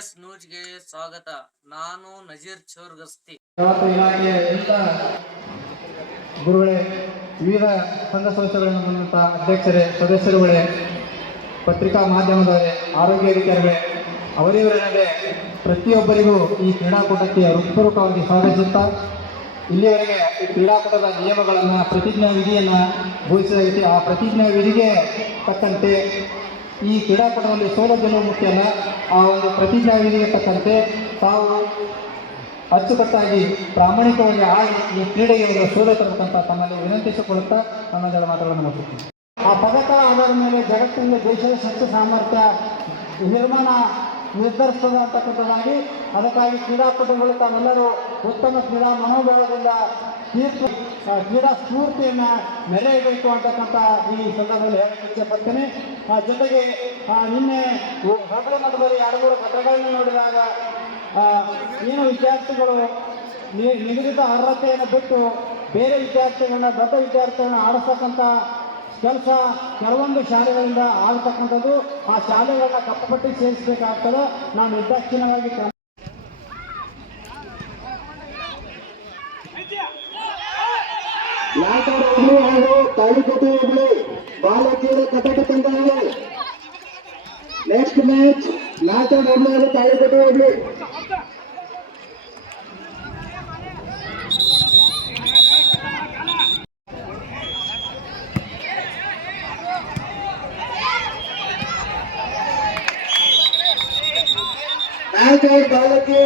ಸ್ವಾಗತ. ನಾನು ನಜೀರ್ ಚೋರ್ಗಸ್ತಿ. ಇಲಾಖೆಯ ಎಲ್ಲ ಗುರುಗಳೇ, ವಿವಿಧ ಸಂಘ ಸಂಸ್ಥೆಗಳನ್ನು ಬಂದಂತಹ ಅಧ್ಯಕ್ಷರೇ, ಸದಸ್ಯರುಗಳೇ, ಪತ್ರಿಕಾ ಮಾಧ್ಯಮದವರೇ, ಆರೋಗ್ಯ ಅಧಿಕಾರಿಗಳೇ ಅವರಿವರೇ ಪ್ರತಿಯೊಬ್ಬರಿಗೂ ಈ ಕ್ರೀಡಾಕೂಟಕ್ಕೆ ಹೃತ್ಪೂರ್ವಕವಾಗಿ ಸ್ವಾಗತಿಸುತ್ತಾ, ಇಲ್ಲಿಯವರೆಗೆ ಈ ಕ್ರೀಡಾಕೂಟದ ನಿಯಮಗಳನ್ನು ಪ್ರತಿಜ್ಞಾ ವಿಧಿಯನ್ನು ಘೋಷಿಸಲಾಗಿದೆ ಆ ಪ್ರತಿಜ್ಞಾ ವಿಧಿಗೆ ತಕ್ಕಂತೆ ಈ ಕ್ರೀಡಾಪಟದಲ್ಲಿ ಸೋಲು ಗೆಲುವು ಮುಖ್ಯ ಅಲ್ಲ. ಆ ಒಂದು ಪ್ರತಿಜ್ಞಾ ವಿಧಿಗೆ ತಕ್ಕಂತೆ ತಾವು ಅಚ್ಚುಕಟ್ಟಾಗಿ ಪ್ರಾಮಾಣಿಕವಾಗಿ ಆಡಿ ಈ ಕ್ರೀಡೆಗೆ ಒಂದು ಸೋಲು ತರಬೇಕಂತ ತಮ್ಮಲ್ಲಿ ವಿನಂತಿಸಿಕೊಳ್ಳುತ್ತಾ ನನ್ನದೆಲ್ಲ ಮಾತುಗಳನ್ನು ಮುಟ್ಟುತ್ತೇನೆ ಆ ಪದಕ ಆಧಾರದ ಮೇಲೆ ಜಗತ್ತಿನ ದೇಶದ ಶಕ್ತಿ, ಸಾಮರ್ಥ್ಯ, ನಿರ್ಮಾಣ ನಿರ್ಧರಿಸ್ತದೆ ಅಂತಕ್ಕಂಥದ್ದಾಗಿ ಅದಕ್ಕಾಗಿ ಕ್ರೀಡಾಪಟುಗಳು ತಾವೆಲ್ಲರೂ ಉತ್ತಮ ಕ್ರೀಡಾ ಮನೋಭಾವದಿಂದ ತೀರ್ಪು ಕ್ರೀಡಾ ಸ್ಫೂರ್ತಿಯನ್ನು ಮೆರೆಯಬೇಕು ಅಂತಕ್ಕಂಥ ಈ ಸಂದರ್ಭದಲ್ಲಿ ಹೇಳಕ್ಕೆ ಆ, ಜೊತೆಗೆ ನಿನ್ನೆ ಹೊರಗಡೆ ಮಠದಲ್ಲಿ ಎರಡು ಮೂರು ಘಟನೆಗಳನ್ನು ನೋಡಿದಾಗ ಏನು ವಿದ್ಯಾರ್ಥಿಗಳು ನಿಗದಿತ ಅರ್ಹತೆಯನ್ನು ಬಿಟ್ಟು ಬೇರೆ ವಿದ್ಯಾರ್ಥಿಗಳನ್ನ ದೊಡ್ಡ ವಿದ್ಯಾರ್ಥಿಗಳನ್ನ ಆಡಿಸ್ತಕ್ಕಂಥ ಕೆಲಸ ಕೆಲವೊಂದು ಶಾಲೆಗಳಿಂದ ಆಗ್ತಕ್ಕಂಥದ್ದು ಆ ಶಾಲೆಗಳನ್ನ ಕಪ್ಪಪಟ್ಟಿ ಸೇರಿಸಬೇಕಾಗ್ತದೆ. ನಾನು ನಿರ್ದಾಕ್ಷಿಣ್ಯವಾಗಿ ಕ್ರಮ ನಾಟಕಗಳು ಹಾಗೂ ತಾಳಿಕೋಟೆಗಳು ಬಾಲಕಿಯರ ಕಟಕ ತಂಡಗಳು ನೆಕ್ಸ್ಟ್ ಮ್ಯಾಚ್ ನಾಟಕ ಹಾಗೂ ತಾಳಿಕೋಟೆಗಳು ಮ್ಯಾಚ್ ಬಾಲಕಿ